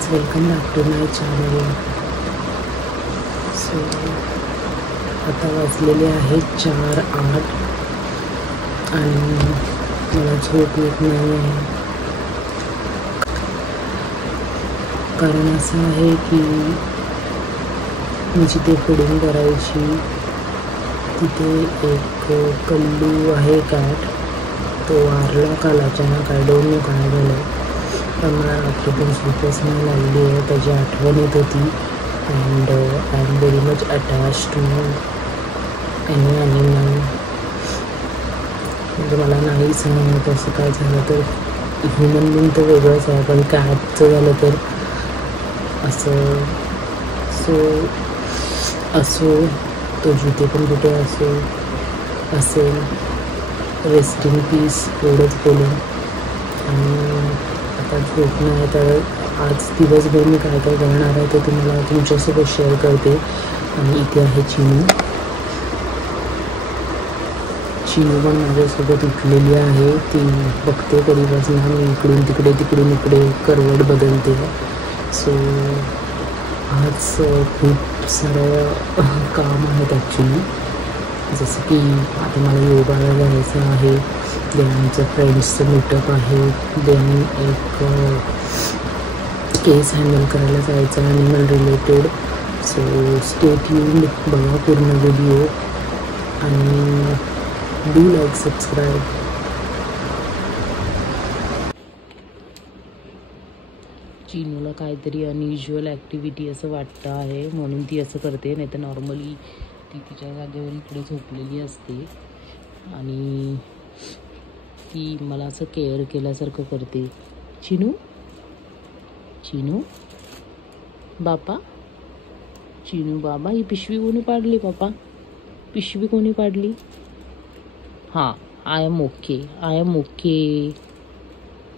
Guys, welcome back to my channel. So आता वाजलेले आहेत 4:08 आणि मला झोप येत नाही आहे. कारण असं आहे की मी जिथे फीडिंग करायची तिथे एक कल्लू आहे कॅट, तो वारला काल अचानक. आय डोंट नो काय झालं, पण मला रात्री पण झोपच नाही लागली आहे. त्याची आठवण येत होती and I am very much attach to any animal. म्हणजे मला नाही सहन होत असं काय झालं तर. ह्युमन बिंग तर वेगळंच आहे, पण कॅटचं झालं तर असं. असो तो जिथे पण कुठे असेल रेस्ट इन पीस एवढंच बोलून. आणि आता झोप नाही तर आज दिवसभर मी काय काय करणार आहे ते तुम्हाला तुमच्यासोबत शेअर करते. आणि इथे आहे चिनू पण माझ्यासोबत उठलेली आहे. ती बघते कधीपासून मी इकडून तिकडे करवट बदलते. सो आज खूप सारं काम आहेत ॲक्च्युली. जसं की आता मला योगाला जायचं आहे, देन आमचं फ्रेंड्सचं मीटअप आहे, देन एक केस हँडल करायला जायचं animal related. So stay tuned, बघा पूर्ण व्हिडिओ आणि डू लाईक सबस्क्राईब. चिनूला काहीतरी अनयुज्युअल ॲक्टिव्हिटी असं वाटतं आहे म्हणून ती असं करते, नाही तर नॉर्मली ती तिच्या जागेवर इकडे झोपलेली असते. आणि ती मला असं केअर केल्यासारखं करते. चिनू बाबा, चिनू बाबा, ही पिशवी कोणी पाडली बाबा? पिशवी कोणी पाडली? हां, I am okay.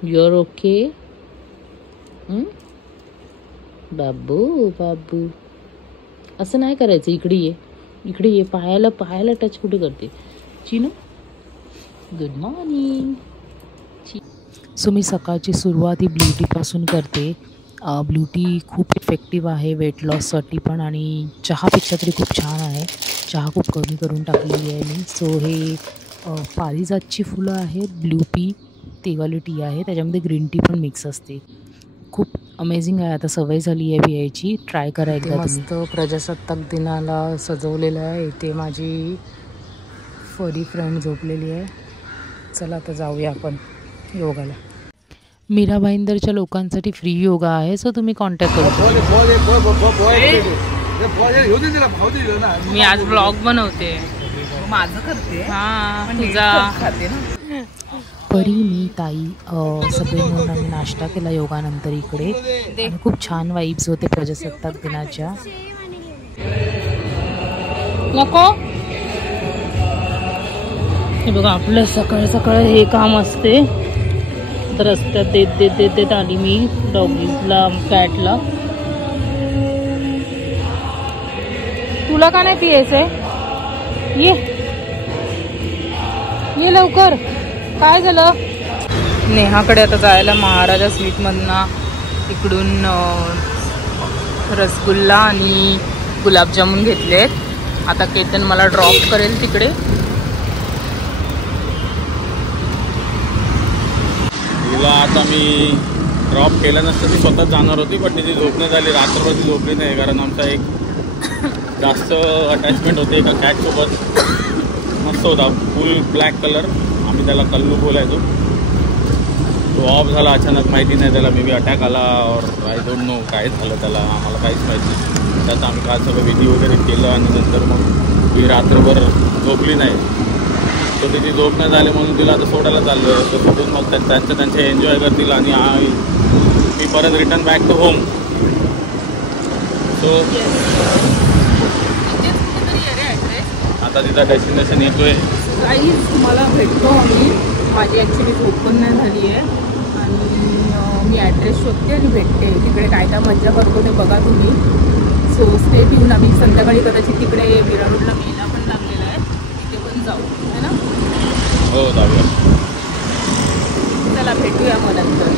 You are okay बाबू. असं नाही करायचं. इकडे ये. पायाला टच कुठे करते चिनू? Good morning. सो मी सकाळची सुरुवात ही ब्लू टीपासून करते. ब्लू टी खूप इफेक्टिव्ह आहे वेट लॉससाठी पण, आणि चहापेक्षा तरी खूप छान आहे. चहा खूप कमी करून टाकलेली आहे मी. सो हे पारिजातची फुलं आहेत, ब्लू टी तेवाली टी आहे, त्याच्यामध्ये ग्रीन टी पण मिक्स असते. खूप अमेझिंग आहे. आता सवय झाली आहे पियायची. ट्राय करा एकदा. मस्त प्रजासत्ताक दिनाला सजवलेलं आहे. इथे माझी फरी फ्रेंड झोपलेली आहे. चला आता जाऊया आपण योगाला. मीरा भाईंदरच्या लोकांसाठी फ्री योगा आहे, सो तुम्ही कॉन्टॅक्ट करू शकता. मी आज ब्लॉग बनवते, माझं करते. हां तुझा परी, मी, ताई सगळे मिळून आम्ही नाश्ता केला योगानंतर इकडे. आणि खूप छान वाईब्स होते प्रजासत्ताक दिनाच्या. नको हे बघा, आपलं सकाळ सकाळ हे काम असते. तर रस्त्यात देत आली मी डॉगीजला, कॅटला. तुला का नाही पियायचंय? ये लवकर. काय झालं? नेहाकडे आता जायला महाराजा स्वीटमधनं इकडून रसगुल्ला आणि गुलाबजामुन घेतलेत. आता केतन मला ड्रॉप करेल तिकडे. तिला आता मी ड्रॉप केलं नसतं, ती स्वतःच जाणार होती, पण तिची झोप नाही झाली. रात्रभर ती झोपली नाही, कारण आमचा एक जास्त अटॅचमेंट होते एका कॅटसोबत. मस्त होता, फुल ब्लॅक कलर. आम्ही त्याला कल्लू बोलायचो. तो ऑफ झाला अचानक, माहिती नाही त्याला मे बी अटॅक आला और आय डोंट नो काय झालं त्याला, आम्हाला काहीच माहिती नाही. त्याचं आम्ही काल सगळं विधी वगैरे केलं आणि नंतर मग ती रात्रभर झोपली नाही. तर तिची झोप नाही झाली म्हणून तिला आता सोडायला चाललो आहे. तर सोडून मग त्यांचे एन्जॉय करतील आणि मी परत return back to home. So आता तिचा डेस्टिनेशन येतोय. काहीच मला भेटतो आम्ही. माझी ॲक्च्युली झोप पण नाही झाली आहे आणि मी ॲड्रेस शोधते आणि भेटते. तिकडे काय काय मजा करतो ते बघा तुम्ही. So stay tuned. आम्ही संध्याकाळी कदाचित तिकडे विरारोडला मेला पण लागलेला आहे, तिथे पण जाऊ, है ना? हो जाऊया. चला भेटूया मग नंतर.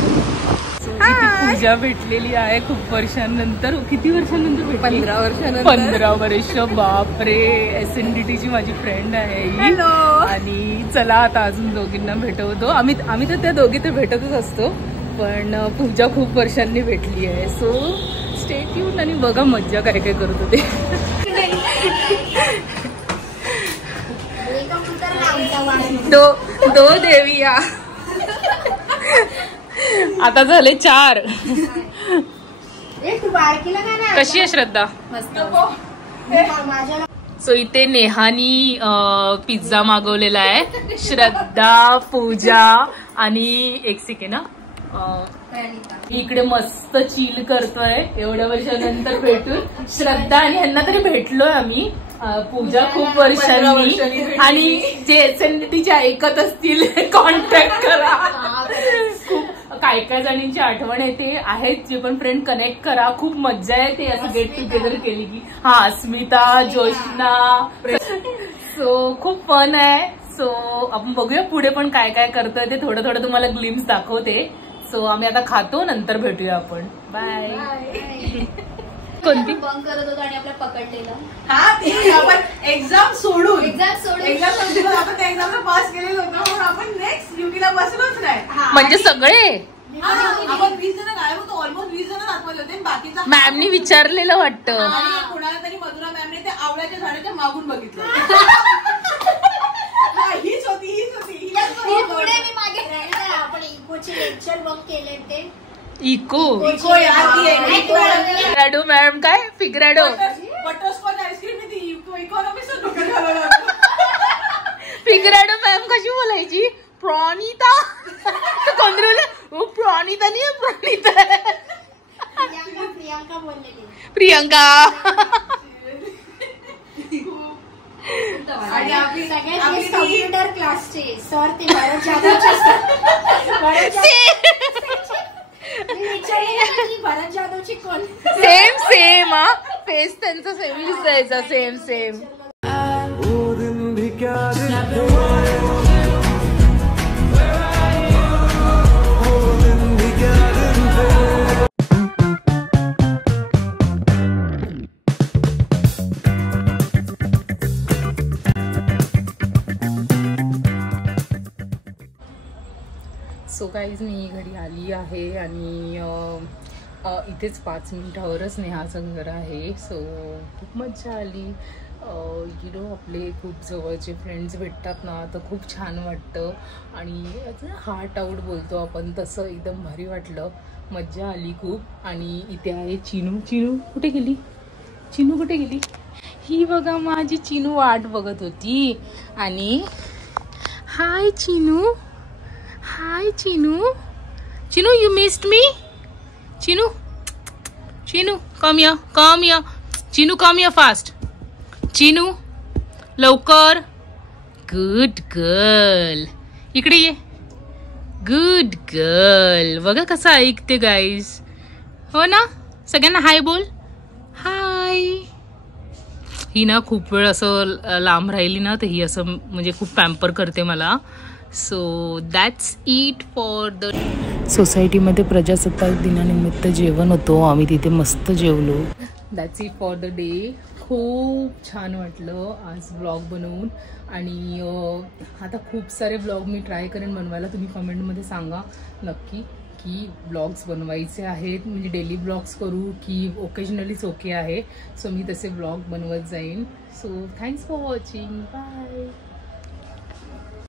Hi. पूजा भेटलेली आहे खूप वर्षांनंतर. किती वर्षांनंतर भेटली? 15 वर्षानंतर. 15 वर्ष. बापरे. SNDT ची माझी फ्रेंड आहे ही. हॅलो. आणि चला आता अजून दोघींना भेटवतो. आम्ही तर त्या दोघी तर भेटतच असतो, पण पूजा खूप वर्षांनी भेटली आहे. सो स्टे ट्यून आणि बघा मज्जा काय काय करत होते. दो देविया. आता झाले 4. कशी आहे श्रद्धा? सो इथे नेहानी पिझ्झा मागवलेला आहे. श्रद्धा, पूजा आणि एक सेकंड इकडे मस्त चिल करतोय. एवढ्या वर्षानंतर भेटून श्रद्धा आणि ह्यांना तरी भेटलोय आम्ही. पूजा खूप वर्षांनी. आणि जे SNDT ऐकत असतील कॉन्टॅक्ट करा. खूप काय जणींची आठवण येते आहेत. जे पण फ्रेंड कनेक्ट करा. खूप मज्जा येते असं गेट टुगेदर केली की. हा स्मिता, जोशना. सो खूप फन आहे. सो आपण बघूया पुढे पण काय काय करतोय ते. थोडं थोडं तुम्हाला ग्लिम्स दाखवते. सो आम्ही आता खातो, नंतर भेटूया आपण. बाय. कोणती बंक करत होतो आणि आपल्या पकडलेलं. आपण एक्झाम सोडून एक्झाम आपण त्या एक्झामला पास केलेलं होतं, म्हणून आपण नेक्स्ट युकीला बसलोच नाही. म्हणजे सगळे आपण 20 जण गायब होतो. ऑलमोस्ट 20 जण दाखवले होते. बाकीचा मॅमनी विचारलेलं वाटतं. आणि कोणाला तरी मधुरा मॅमने त्या आवळ्याच्या झाडाच्या मागून बघितलं. हीच होती. मी मागे आपण इकोचे लेक्चर बंक केले ते. इको फिग्राडो मॅम. काय फिग्राडो? Butterscotch ice cream economics. फिग्राडो मॅम कशी बोलायची? प्रणिता. कोणतरी बोल प्रणिता नाही प्रणिता. प्रियांका बोललेली. प्रियांका. आणि आपली सगळ्यात कम्प्युटर क्लासचे सर ते भरत जाधवचे. भरत जाधवची कोण? सेम हा. फेस त्यांचा सेम दिसायचा. सेम. सो गाईज मी घरी आली आहे आणि इथेच 5 मिनिटावरच नेहाचं घर आहे. सो खूप मज्जा आली. आपले खूप जवळचे फ्रेंड्स भेटतात ना तर खूप छान वाटतं. आणि हार्ट आऊट बोलतो आपण तसं एकदम भारी वाटलं. मज्जा आली खूप. आणि इथे आहे चिनू कुठे गेली? चिनू कुठे गेली? ही बघा माझी चिनू वाट बघत होती. आणि हाय चिनू. हाय Chinu. You missed me? Chinu, come here. Chinu, come here fast. Chinu, लवकर. Good girl. इकडे ये. Good girl. बघा कसं ऐकते गाईज. हो ना? सगळ्यांना हाय बोल. हाय. ही ना खूप वेळ असं लांब राहिली ना तर ही असं म्हणजे खूप पॅम्पर करते मला. So that's it for the. सोसायटीमध्ये प्रजासत्ताक दिनानिमित्त जेवण होतो. आम्ही तिथे मस्त जेवलो. That's it for the day. खूप छान वाटलं आज ब्लॉग बनवून. आणि आता खूप सारे ब्लॉग मी ट्राय करेन बनवायला. तुम्ही कमेंटमध्ये सांगा नक्की की ब्लॉग्स बनवायचे आहेत म्हणजे डेली ब्लॉग्स करू की ओकेजनलीच ओके आहे. सो मी तसे ब्लॉग बनवत जाईन. So thanks for watching. Bye.